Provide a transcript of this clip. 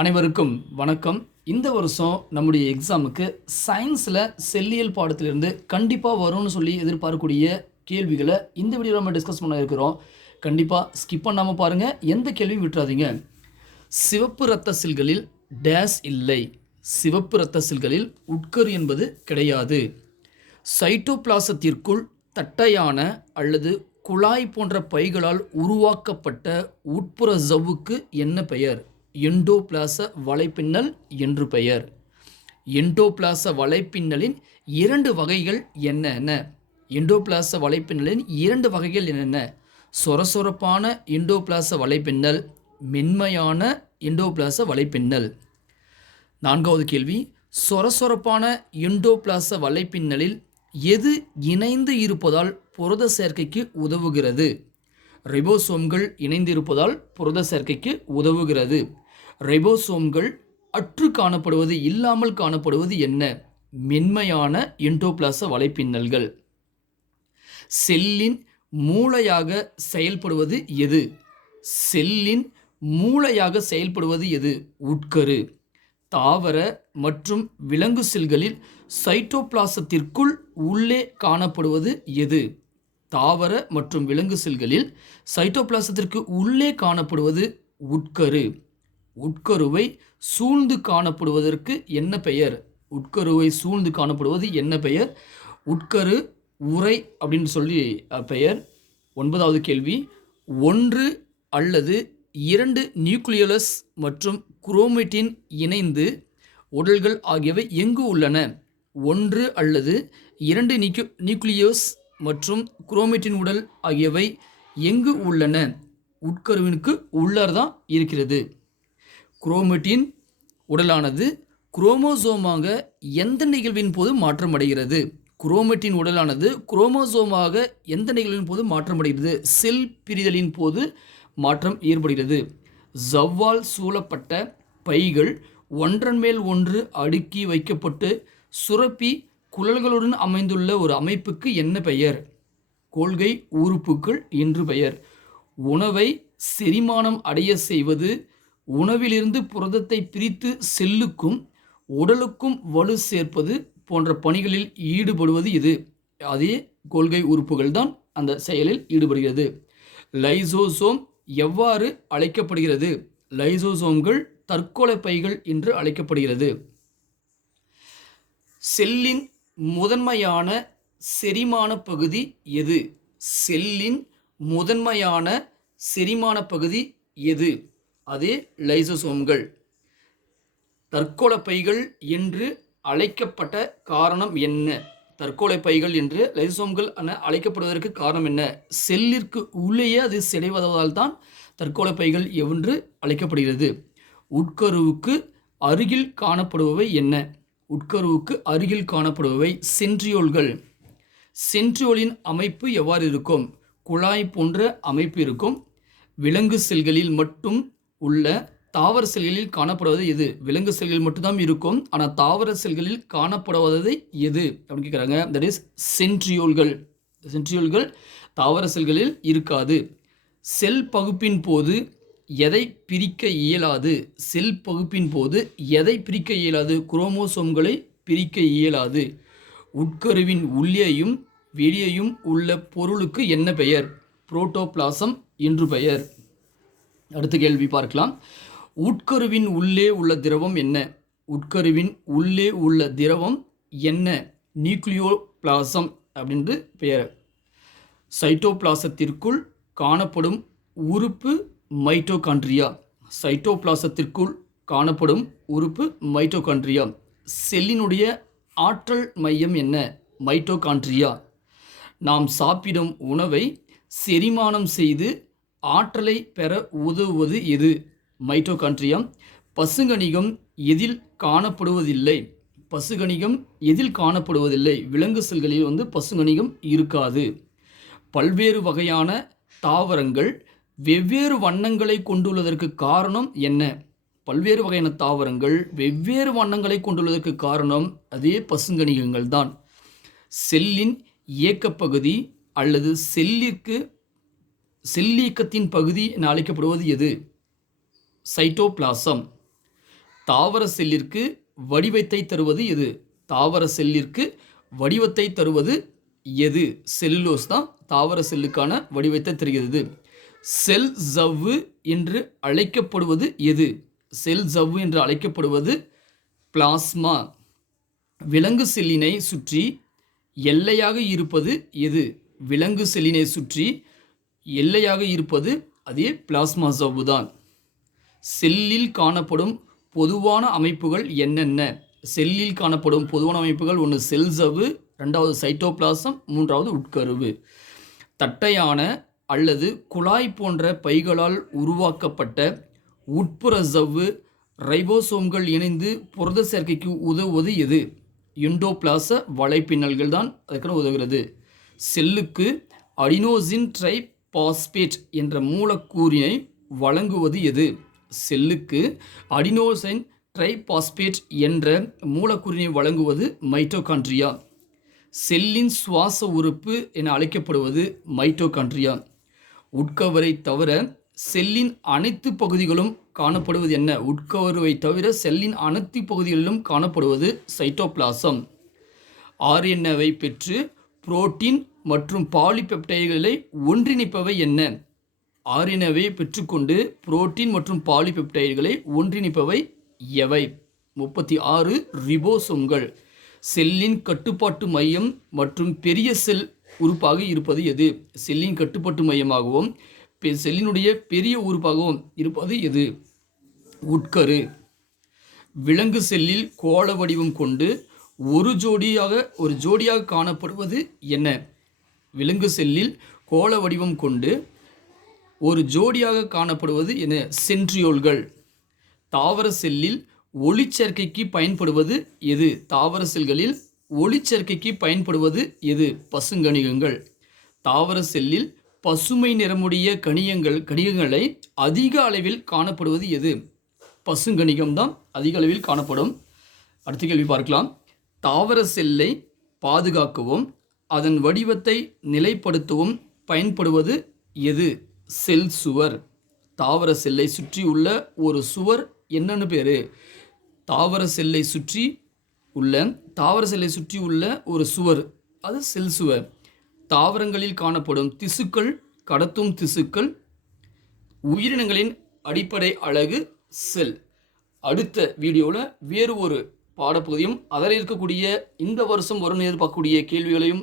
அனைவருக்கும் வணக்கம். இந்த வருஷம் நம்முடைய எக்ஸாமுக்கு சயின்ஸில் செல்லியல் பாடத்திலிருந்து கண்டிப்பாக வரும்னு சொல்லி எதிர்பார்க்கக்கூடிய கேள்விகளை இந்த வீடியோவில் நம்ம டிஸ்கஸ் பண்ண இருக்கிறோம். கண்டிப்பாக ஸ்கிப் பண்ணாமல் பாருங்கள் எந்த கேள்வியும் விட்டுறாதீங்க. சிவப்பு ரத்த செல்களில் டேஸ் இல்லை. சிவப்பு ரத்த செல்களில் உட்கரு என்பது கிடையாது. சைட்டோபிளாசத்திற்குள் தட்டையான அல்லது குழாய் போன்ற பைகளால் உருவாக்கப்பட்ட உட்புற ஜவ்வுக்கு என்ன பெயர்? எண்டோபிளாச வலைப்பின்னல் என்று பெயர். எண்டோபிளாச வலைப்பின்னலின் இரண்டு வகைகள் என்னென்ன? எண்டோபிளாச வலைப்பின்னலின் இரண்டு வகைகள் என்னென்ன? சொரசொரப்பான எண்டோபிளாச வலைப்பின்னல் மென்மையான எண்டோபிளாச வலைப்பின்னல். நான்காவது கேள்வி. சொரசொரப்பான எண்டோபிளாச வலைப்பின்னலில் எது இணைந்து இருப்பதால் புரத சேர்க்கைக்கு உதவுகிறது? ரிபோசோம்கள் இணைந்து இருப்பதால் புரத சேர்க்கைக்கு உதவுகிறது. ரைபோசோம்கள் அற்று காணப்படுவது இல்லாமல் காணப்படுவது என்ன? மென்மையான எண்டோபிளாச வலைப்பின்னல்கள். செல்லின் மூளையாக செயல்படுவது எது? செல்லின் மூளையாக செயல்படுவது எது? உட்கரு. தாவர மற்றும் விலங்கு செல்களில் சைட்டோபிளாசத்திற்குள் உள்ளே காணப்படுவது எது? தாவர மற்றும் விலங்கு செல்களில் சைட்டோபிளாசத்திற்கு உள்ளே காணப்படுவது உட்கரு. உட்கருவை சூழ்ந்து காணப்படுவதற்கு என்ன பெயர்? உட்கருவை சூழ்ந்து காணப்படுவது என்ன பெயர்? உட்கரு உரை அப்படின்னு சொல்லி பெயர். ஒன்பதாவது கேள்வி. ஒன்று அல்லது இரண்டு நியூக்ளியலஸ் மற்றும் குரோமேட்டின் இணைந்து உடல்கள் ஆகியவை எங்கு உள்ளன? ஒன்று அல்லது இரண்டு நியூ நியூக்ளியோஸ் மற்றும் குரோமேட்டின் உடல் ஆகியவை எங்கு உள்ளன? உட்கருவினுக்கு உள்ளார் தான் இருக்கிறது. குரோமேட்டின் உடலானது குரோமோசோமாக எந்த நிகழ்வின் போது மாற்றமடைகிறது? குரோமேட்டின் உடலானது குரோமோசோமாக எந்த நிகழ்வின் போது மாற்றமடைகிறது? செல் பிரிதலின் போது மாற்றம் ஏற்படுகிறது. ஜவ்வால் சூழப்பட்ட பைகள் ஒன்றன் மேல் ஒன்று அடுக்கி வைக்கப்பட்டு சுரப்பி குழல்களுடன் அமைந்துள்ள ஒரு அமைப்புக்கு என்ன பெயர்? கொள்கை உறுப்புக்கள் என்று பெயர். உணவை செரிமானம் அடைய செய்வது உணவிலிருந்து புரதத்தை பிரித்து செல்லுக்கும் உடலுக்கும் வலு சேர்ப்பது போன்ற பணிகளில் ஈடுபடுவது இது. அதே கொள்கை உறுப்புகள் தான் அந்த செயலில் ஈடுபடுகிறது. லைசோசோம் எவ்வாறு அழைக்கப்படுகிறது? லைசோசோம்கள் தற்கொலை பைகள் என்று அழைக்கப்படுகிறது. செல்லின் முதன்மையான செரிமான பகுதி எது? செல்லின் முதன்மையான செரிமான பகுதி எது? அதே லைசோசோம்கள். தற்கொலை பைகள் என்று அழைக்கப்பட்ட காரணம் என்ன? தற்கொலை பைகள் என்று லைசோம்கள் என அழைக்கப்படுவதற்கு காரணம் என்ன? செல்லிற்கு உள்ளேயே அது சிதைவதால் தான் தற்கொலை பைகள் என்று அழைக்கப்படுகிறது. உட்கருவுக்கு அருகில் காணப்படுபவை என்ன? உட்கருவுக்கு அருகில் காணப்படுபவை சென்ட்ரியோல்கள். சென்ட்ரியோலின் அமைப்பு எவ்வாறு இருக்கும்? குழாய் போன்ற அமைப்பு இருக்கும். விலங்கு செல்களில் மட்டும் உள்ள தாவர செல்களில் காணப்படுவது எது? விலங்கு செல்கள் மட்டும்தான் இருக்கும். ஆனால் தாவர செல்களில் காணப்படுவது எது? அப்படின்னு கேட்குறாங்க தட் இஸ் சென்ட்ரியோல்கள் சென்ட்ரியோல்கள் தாவர செல்களில் இருக்காது. செல் பகுப்பின் போது எதை பிரிக்க இயலாது? செல் பகுப்பின் போது எதை பிரிக்க இயலாது? குரோமோசோம்களை பிரிக்க இயலாது. உட்கருவின் உள்ளேயும் வெளியேயும் உள்ள பொருளுக்கு என்ன பெயர்? புரோட்டோபிளாசம் என்று பெயர். அடுத்த கேள்வி பார்க்கலாம். உட்கருவின் உள்ளே உள்ள திரவம் என்ன? உட்கருவின் உள்ளே உள்ள திரவம் என்ன? நியூக்ளியோபிளாசம் அப்படின்றது பெயர். சைட்டோபிளாசத்திற்குள் காணப்படும் உறுப்பு மைட்டோகான்ட்ரியா சைட்டோபிளாசத்திற்குள் காணப்படும் உறுப்பு மைட்டோகாண்ட்ரியா. செல்லினுடைய ஆற்றல் மையம் என்ன? மைட்டோகாண்ட்ரியா. நாம் சாப்பிடும் உணவை செரிமானம் செய்து ஆற்றலை பெற உதவுவது எது? மைட்டோகாண்ட்ரியா பசுங்கணிகம் எதில் காணப்படுவதில்லை. பசுகணிகம் எதில் காணப்படுவதில்லை. விலங்கு செல்களில் வந்து பசுங்கணிகம் இருக்காது. பல்வேறு வகையான தாவரங்கள் வெவ்வேறு வண்ணங்களை கொண்டுள்ளதற்கு காரணம் என்ன? பல்வேறு வகையான தாவரங்கள் வெவ்வேறு வண்ணங்களை கொண்டுள்ளதற்கு காரணம் அதே பசுங்கணிகங்கள் தான் செல்லின் இயக்கப்பகுதி அல்லது செல்லிற்கு செல்லீக்கத்தின் பகுதி என அழைக்கப்படுவது எது? சைட்டோபிளாசம். தாவர செல்லிற்கு வடிவத்தை தருவது எது? தாவர செல்லிற்கு வடிவத்தை தருவது எது? செல்லுலோஸ் தான் தாவர செல்லுக்கான வடிவத்தை தருகிறது. செல் ஜவ்வு என்று அழைக்கப்படுவது எது? செல் ஜவ்வு என்று அழைக்கப்படுவது பிளாஸ்மா. விலங்கு செல்லினை சுற்றி எல்லையாக இருப்பது எது? விலங்கு செல்லினை சுற்றி எல்லையாக இருப்பது அதே பிளாஸ்மா சவ்வு தான் செல்லில் காணப்படும் பொதுவான அமைப்புகள் என்னென்ன? செல்லில் காணப்படும் பொதுவான அமைப்புகள் ஒன்று செல் சவ்வு ரெண்டாவது சைட்டோபிளாசம் மூன்றாவது உட்கருவு. தட்டையான அல்லது குழாய் போன்ற பைகளால் உருவாக்கப்பட்ட உட்புற ஜவ்வு ரைபோசோம்கள் இணைந்து புரத சேர்க்கைக்கு உதவுவது எது? இண்டோபிளாச வலைப்பின்னல்கள் தான் அதுக்கான உதவுகிறது. செல்லுக்கு அடினோசின் ட்ரைப் பாஸ்பேட் என்ற மூலக்கூறினை வழங்குவது எது? செல்லுக்கு அடினோசைன் ட்ரைபாஸ்பேட் என்ற மூலக்கூறினை வழங்குவது மைட்டோகாண்ட்ரியா. செல்லின் சுவாச உறுப்பு என அழைக்கப்படுவது மைட்டோகாண்ட்ரியா. உட்கவரை தவிர செல்லின் அனைத்து பகுதிகளும் காணப்படுவது என்ன? உட்கவருவை தவிர செல்லின் அனைத்து பகுதிகளிலும் காணப்படுவது சைட்டோபிளாசம். ஆர்என்ஏவை பெற்று புரோட்டீன் மற்றும் பாலிபெப்டைடுகளை ஒன்றிணைப்பவை என்ன? ஆறினவை பெற்றுக்கொண்டு புரோட்டீன் மற்றும் பாலிபெப்டைடுகளை ஒன்றிணைப்பவை எவை? முப்பத்தி ஆறு ரிபோசோம்கள். செல்லின் கட்டுப்பாட்டு மையம் மற்றும் பெரிய செல் உறுப்பாக இருப்பது எது? செல்லின் கட்டுப்பாட்டு மையமாகவும் பெ- செல்லினுடைய பெரிய உறுப்பாகவும் இருப்பது எது? உட்கரு. விலங்கு செல்லில் கோள வடிவம் கொண்டு ஒரு ஜோடியாக ஒரு ஜோடியாக காணப்படுவது என்ன? விலங்கு செல்லில் கோள வடிவம் கொண்டு ஒரு ஜோடியாக காணப்படுவது என சென்ட்ரியோல்கள். தாவர செல்லில் ஒளிச்சேர்க்கைக்கு பயன்படுவது எது? தாவர செல்களில் ஒளிச்சேர்க்கைக்கு பயன்படுவது எது? பசுங்கணிகங்கள். தாவர செல்லில் பசுமை நிறமுடைய கணியங்கள் கணிகங்களை அதிக அளவில் காணப்படுவது எது? பசுங்கணிகம் தான் அதிக அளவில் காணப்படும். அடுத்த கேள்வி பார்க்கலாம். தாவர செல்லை பாதுகாக்கவும் அதன் வடிவத்தை நிலைப்படுத்தவும் பயன்படுவது எது? செல் சுவர். தாவர செல்லை சுற்றி உள்ள ஒரு சுவர் என்னென்னு பேர்? தாவர செல்லை சுற்றி உள்ள தாவர செல்லை சுற்றி உள்ள ஒரு சுவர். அது செல் சுவர். தாவரங்களில் காணப்படும் திசுக்கள் கடத்தும் திசுக்கள். உயிரினங்களின் அடிப்படை அழகு செல். அடுத்த வீடியோவில் வேறு ஒரு பாடப்பகுதியும் அதில் இருக்கக்கூடிய இந்த வருஷம் வரும் எதிர்பார்க்கக்கூடிய கேள்விகளையும்